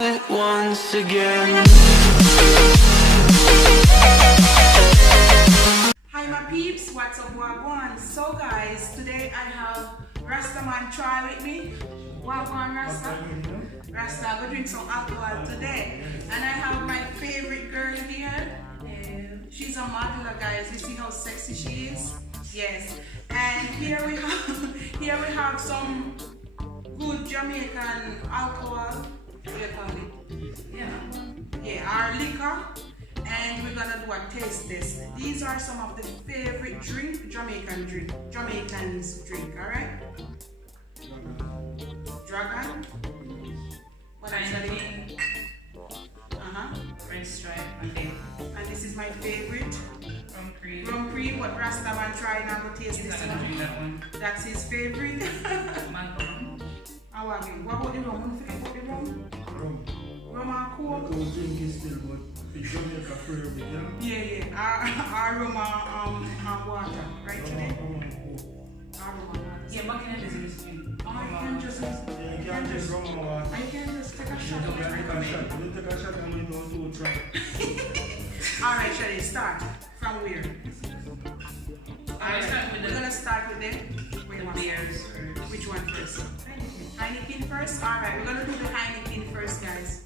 Once again. Hi my peeps, what's up, Wagwan? So guys, today I have Rasta man try with me. Wagwan Rasta. Rasta, I'm gonna drink some alcohol today. And I have my favorite girl here. She's a model, guys. You see how sexy she is? Yes. And here we have some good Jamaican alcohol. What do you call it? Yeah, our liquor. And we're gonna do a taste test. These are some of the favorite Jamaicans drink, alright? Dragon. What actually? Red stripe, my favorite. And this is my favorite. Rum cream. What Rasta man try now to taste this one. That one. That's his favorite. Mango rum. What about the rum? What do you think about the rum? Rum and coke? Yeah. Our rum and water, right today? Our rum and water. Yeah, what can I do this drink? I can just take a shot. Don't Take a shot and we don't try. Alright, shall we start? From where? We're gonna start with the beers. Which one first? Heineken first? Alright, we're gonna do the Heineken first, guys.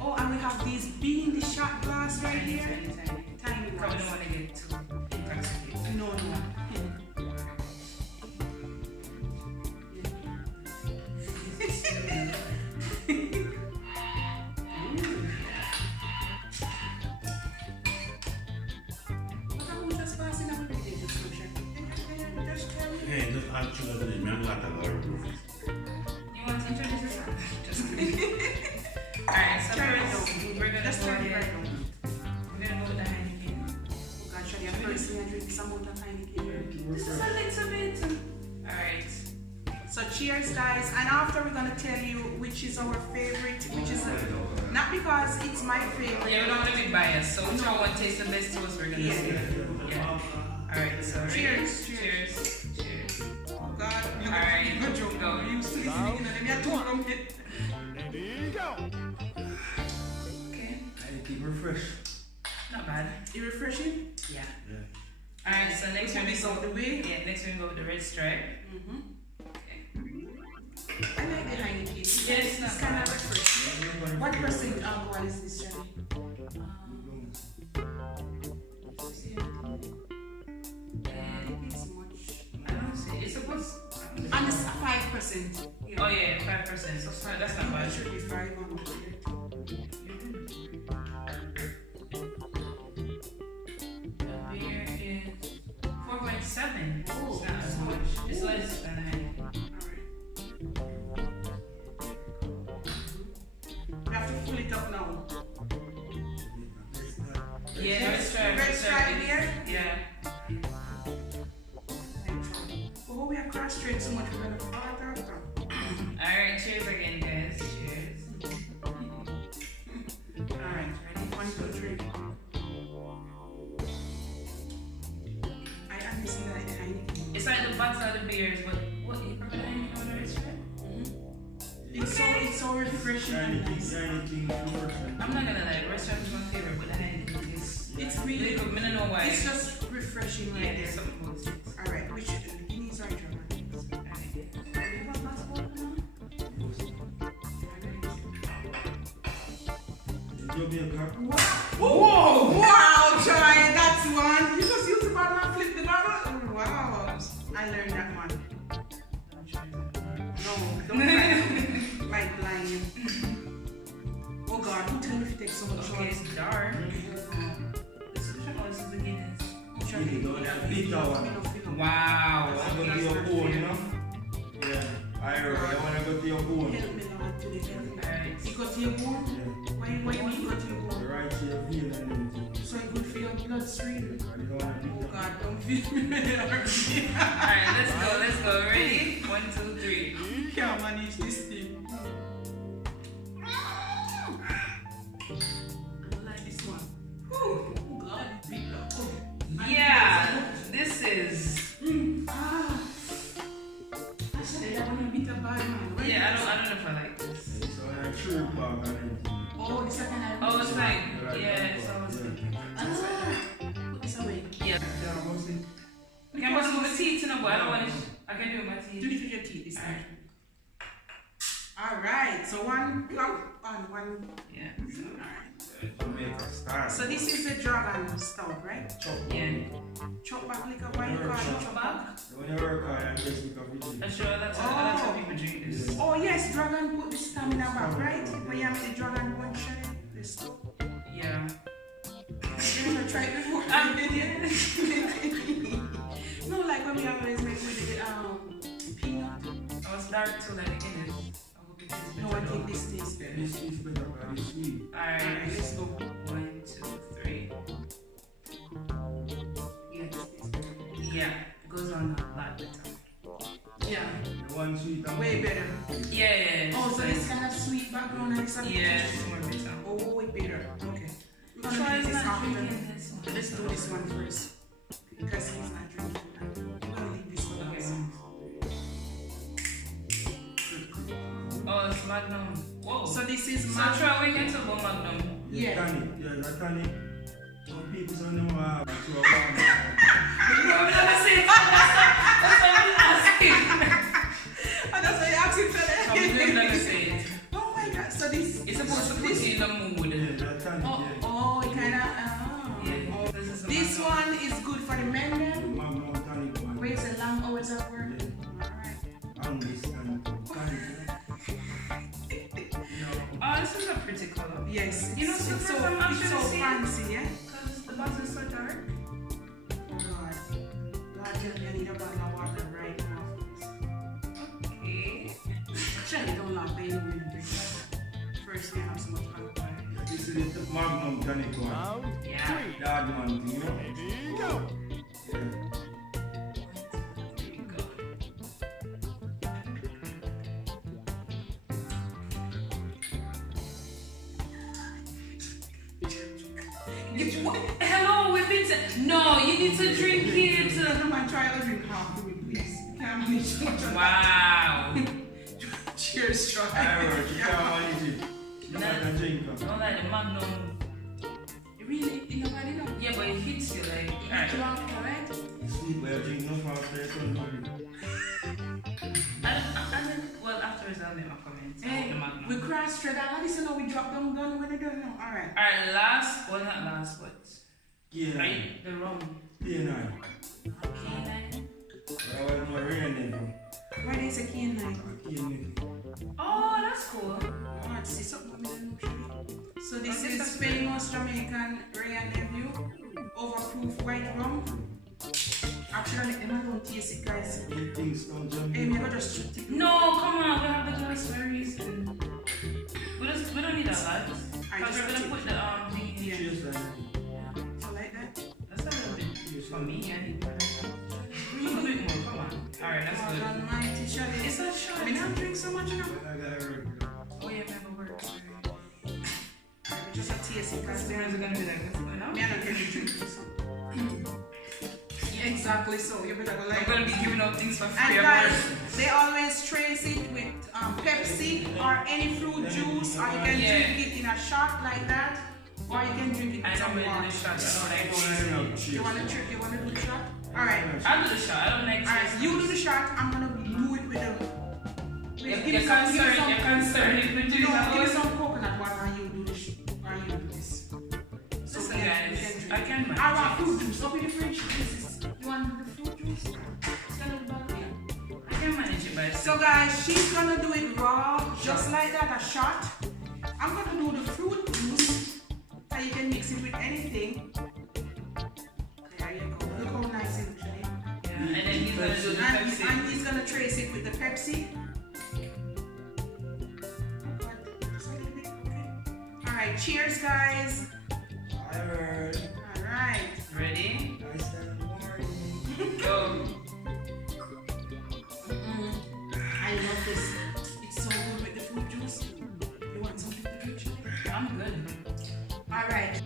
Oh, and we have these bean, the shot glass right here. Tiny glass. Probably don't want to get too intoxicated. No. Hey, look, I'm sure that it's not like a lot of roof. You want to introduce yourself? Just kidding. Alright, so first, we're going to go ahead. We're going to go with the Heineken. Oh God, should I first drink some of the Heineken? This is a little bit. Alright. So cheers, guys. And after we're gonna tell you which is our favorite, which is not because it's my favorite. Yeah, we don't want to be biased. So which one tastes the best to us, we're going to say. Yeah. Alright, so Cheers. Cheers. Oh God. Alright, go. You used to listening in and I told them it. Okay. I keep refresh. Not bad. You refreshing? Yeah. Alright, so next Put we this go. out the way. Yeah, next we go with the red stripe. I like the Heineken. Yeah, it's not It's kind bad. of refreshing. What percent alcohol is this, Jenny? It's much. I don't see. It's supposed. And it's 5%. Oh yeah, 5%. So that's not bad. It should be 5 on The beer is 4.7. Oh, It's not as much. It's less than a Heineken. We have to fill it up now. Yeah, red stripe. Red stripe beer? Yeah. Oh, we have cross straight so much. We're gonna fall after. Alright, cheers again, guys. Cheers. Alright, ready? 1, 2, 3. I understand like the Heineken. It's like the bottom of the beers, but what you prefer the Heineken or the red stripe? It's so refreshing and nice. I'm not gonna lie, red stripe is my favorite, but the Heineken is. It's really good. I don't know why. It's just refreshing right Yeah, there. there's something about it. Alright, which these are German. Whoa! Wow, Joy, that's one. You just use the bottle and flip the bottle? Oh, wow. I learned that one. No, don't try like blind. Oh God, don't tell me if you take so much Okay, shots. it's dark. This is the Guinness. Wow. I go to your phone, you know? Yeah. I want to go to your phone. Help me now to the help. Alright. You go to your bone? Yeah. Why you mean you go to your bone? Right here, feel and So it good for your bloodstream. everything. Oh God, don't feel me. Alright, let's go. Ready? 1, 2, 3. You can't manage this thing. I like this one. Oh God, it's big now. Yeah, this is. Actually, I want to beat a bad man. Yeah, I don't know if I like this. true park and everything. Oh, this is kind of. Oh, it's like, Right, yeah, so I was yeah. thinking. Put this away. Yeah. Yeah, what's it? I can put some teeth in a boy. I don't want it. I can do it with my Do teeth. it with your teeth this time. Alright, so one cup and one. Yeah. Jamaica style. So this is the dragon stout, right? Yeah. Chop back liquor, why you call it chop back? When you work hard and just pick up with That's sure that's how people drink this. Oh yes, dragon put the stamina back, right? When you have the dragon one shot this stuff. Yeah. You never tried before? No, like when we always make with the peanut. I was dark too, like again. I hope it tastes No, I better. think this tastes Yeah, better. this is better than this sweet. Alright, Let's go. 1, 2, 3. Yeah, this tastes better. Yeah, it goes on a lot better. Yeah, The one sweet and way better. Yeah. Oh, so this kind of sweet background and it's a Yeah, it's more bitter. Oh, way better. Okay. We're So gonna do it's this not after. drinking this one. Let's do this one first. Because he's not drinking that. We're gonna leave this one Okay. outside. Oh, it's Magnum. Whoa. So this is So my. try we get to go Magnum. Yeah. Tonic. Yeah, that tonic. Some people don't know how to I'm gonna say it. That's what I'm asking. Oh, that's why you asked him for that. I'm not gonna say it. Oh my god. So this. It's supposed to put you in the mood. Yeah, that tonic, Oh, yeah. oh, it kinda. Yeah. Oh. This is a This Magnum. one is good for the men The then. Magnum tonic one. Where it's a long hours at work. Yeah. Alright. And this and tonic. Oh, this is a pretty color. Yes. You know, it's so so, first I'm it's so actually seeing- fancy, yeah? Because the bottle is so dark. Oh god. God, tell me I need a bottle of water right now. Okay. Actually, don't laugh, I don't really drink that. First, we have so much alcohol. This is the Magnum tonic one. Yeah. That one, you know? Go. Yeah. There you go. Hello, we've been to. No, you need to drink it. Come on, try to drink half of it, please. You can't manage so much of that. Wow. Cheers, try. I work, you can't manage it. You can't drink it. Don't like the Magnum. You really, you nobody know? Yeah, but it hits you like. You Alright. drunk, alright? Sleep well, drink no faster, don't know it. Well, afterwards I'll make my comments. Hey, The Magnum. we cross thread all this, you know, we drop them gun when they don't know. Alright. Alright, last. Well, not last, but. Yeah, Right? The rum. yeah, nine. Canine. I was more rain Why they say cane night? Oh, that's cool. I want to see something we don't know. So this is famous Jamaican Ray and Nephew overproof white rum. Actually, I don't taste it, guys. Things don't jump. Hey, maybe just shoot it. No, come on, we have the glass for a reason. We don't need a lot. Because we're gonna put the thing in here. Cheers, man. So like that. That's a little bit for me. I need more. A little bit more, come on. Alright, that's God good. almighty, shall it? It's a shot. I mean, don't drink so much enough. I gotta work. Oh yeah, remember work. Just a taste it, because Customers are gonna be like, what's going on? me, I don't get to drink this one. Yeah, exactly so. You better go I'm like gonna be giving out things for free. And guys, they always trace it with Pepsi or any fruit juice, or you can drink it in a shot like that, or you can drink it I with don't some really do water. the shot. I don't like Cheers. You wanna trick? You wanna do the shot? All right, I'll do the shot. I don't like all right. You do the shot. I'm gonna do it with the. You're Give me some- give me some- concerned. If we do No, give me that, some coconut water and you do this. Or you do this. So listen, we guys, drink. I can manage. I want fruit juice. Open the fridge. This is. You want the fruit juice? Stand at the back here. I can manage it by So guys, she's gonna do it raw, just like that, a shot. I'm gonna do the fruit juice, so you can mix it with anything. There you go. Look how nice it looks. Shani. Yeah, and then he's gonna do the And Pepsi. he's gonna trace it with the Pepsi. Alright, cheers guys. I heard. Alright. Ready? I stand morning. Go. I love this. It's so good with the fruit juice. You want something to drink? Shani? I'm good. Alright.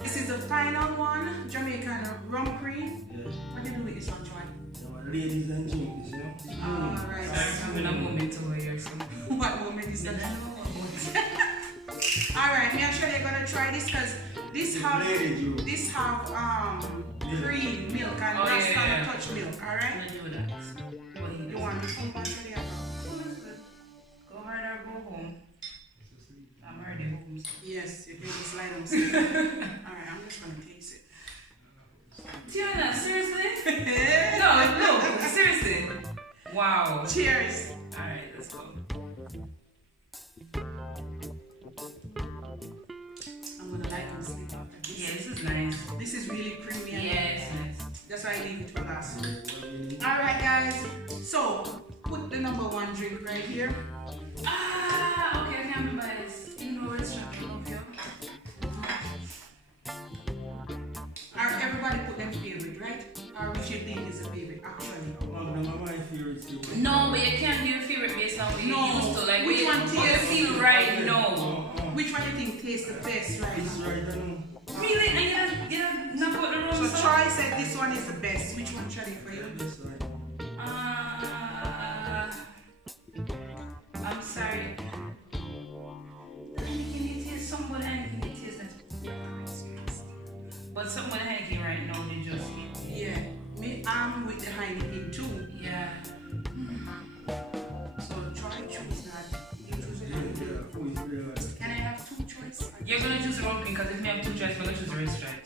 This is the final one, Jamaican rum cream. Yeah. What do you do with this one, Joy? So, ladies and gentlemen, this, you know? Alright. Sorry, I'm having a moment over here. So. What moment is that? Alright, me actually gonna try this because this have cream, milk, and Rasta don't touch milk, alright? I'm gonna do that. You want the full bunch of the other? Go hard or go home. I'm already home. So. Yes, you can just lie down. Alright, I'm just gonna taste it. Tiana, seriously? No, seriously. Wow. Cheers! Alright, let's go. I'm gonna like and sleep after this. Yeah, this is nice. This is really creamy. And Yeah, it's nice. that's why I leave it for last. Alright guys, so put the number one drink right here. Ah, okay, I can't remember this. You know where it's from. I love you. Everybody put them favorite, right? Or which you think is a favorite, actually. My favorite too. No, but you can't do your favorite based on what you used to. Like, which one tastes feel right? No. Which one do you think tastes the best right It's now? right, I know. Really? And you not put the wrong So sauce? Troy said this one is the best. Which one shall I for you? It's right. I'm sorry. The Heineken, it tastes somewhat Heineken, it tastes like. But somewhat Heineken right now, they just. Yeah, I'm with the Heineken too. Yeah. So Troy choose that. You choose the Heineken. Can I have two choices? You're gonna choose the wrong thing because if you have two choices, we're gonna choose the restaurant.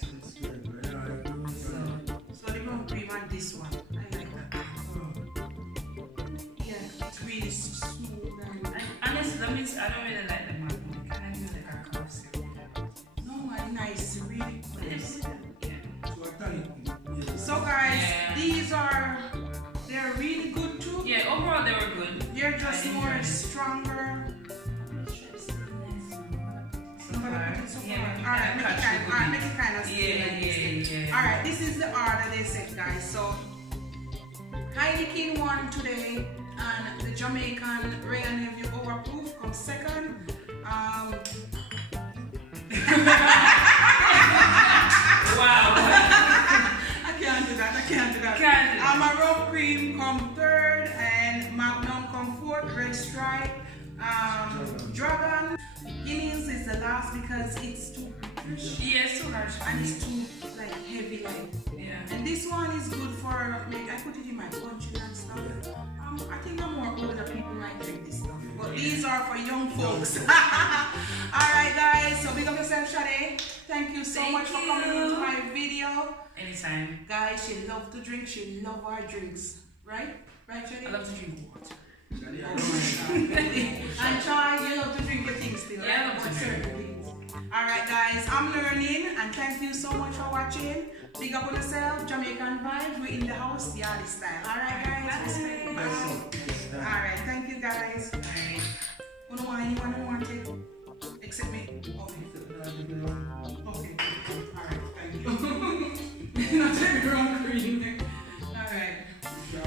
So the rum cream and this one. I like that. Yeah, it's really smooth and Honestly, that means I don't really like the mango. Can I do like a cough syrup? no, and nice, really good. Yeah. So guys, they're really good too. Yeah, overall they were good. They're just I more enjoyed it. stronger. Yeah, Alright, make it kind of stay like this. yeah. Alright, this is the order they said, guys. So Heineken won today, and the Jamaican Ray and Nephew overproof comes second. Wow. I can't do that. Can't do that. My rum cream come third, and Magnum come fourth. Red Stripe, Dragon. Guinness is the last because it's too harsh. Yeah, it's too harsh. And it's too like heavy, like. Yeah. And this one is good for like I put it in my punches and stuff. I think the more older people might drink this stuff, but these are for young folks. All right, guys. So big up yourself, Shade. Thank you so much for coming into my video. Anytime. Guys, she love to drink. She love our drinks, right? Right, Shade? I love to drink water. And Chai, you love to drink your things still, right? Yeah, I love to certain drink. things. Alright guys, I'm learning and thank you so much for watching. Big up on yourself, Jamaican vibes, we're in the house, Yali style. Alright guys, bye. Alright, thank you guys. Alright. Anyone want it? Except me? Okay. Alright, thank you. Not very wrong cream. Alright.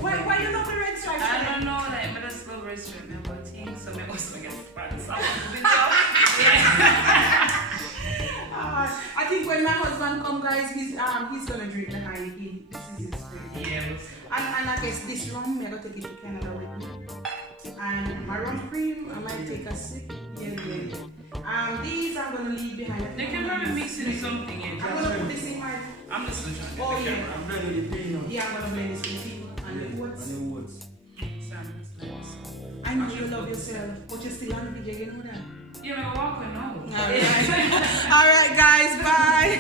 Why you love the red stripe? I don't know, like, but that's slow restaurant now, but things, so I also get fat. So I think when my husband come, guys, he's gonna drink the Heineken. This is his favorite. yeah. And I guess this rum, I'm gonna take it to Canada with me. And my rum cream, I might take a sip. Yeah. These I'm gonna leave behind. They can probably mix it with something. I'm gonna put this in my. I'm just gonna try. Oh yeah. I'm blending the peanut. Yeah, I'm gonna blend this with people. And what's? And the woods. I know you love yourself, but you're still on the video, you know that. You're a walker now. Alright, guys, bye.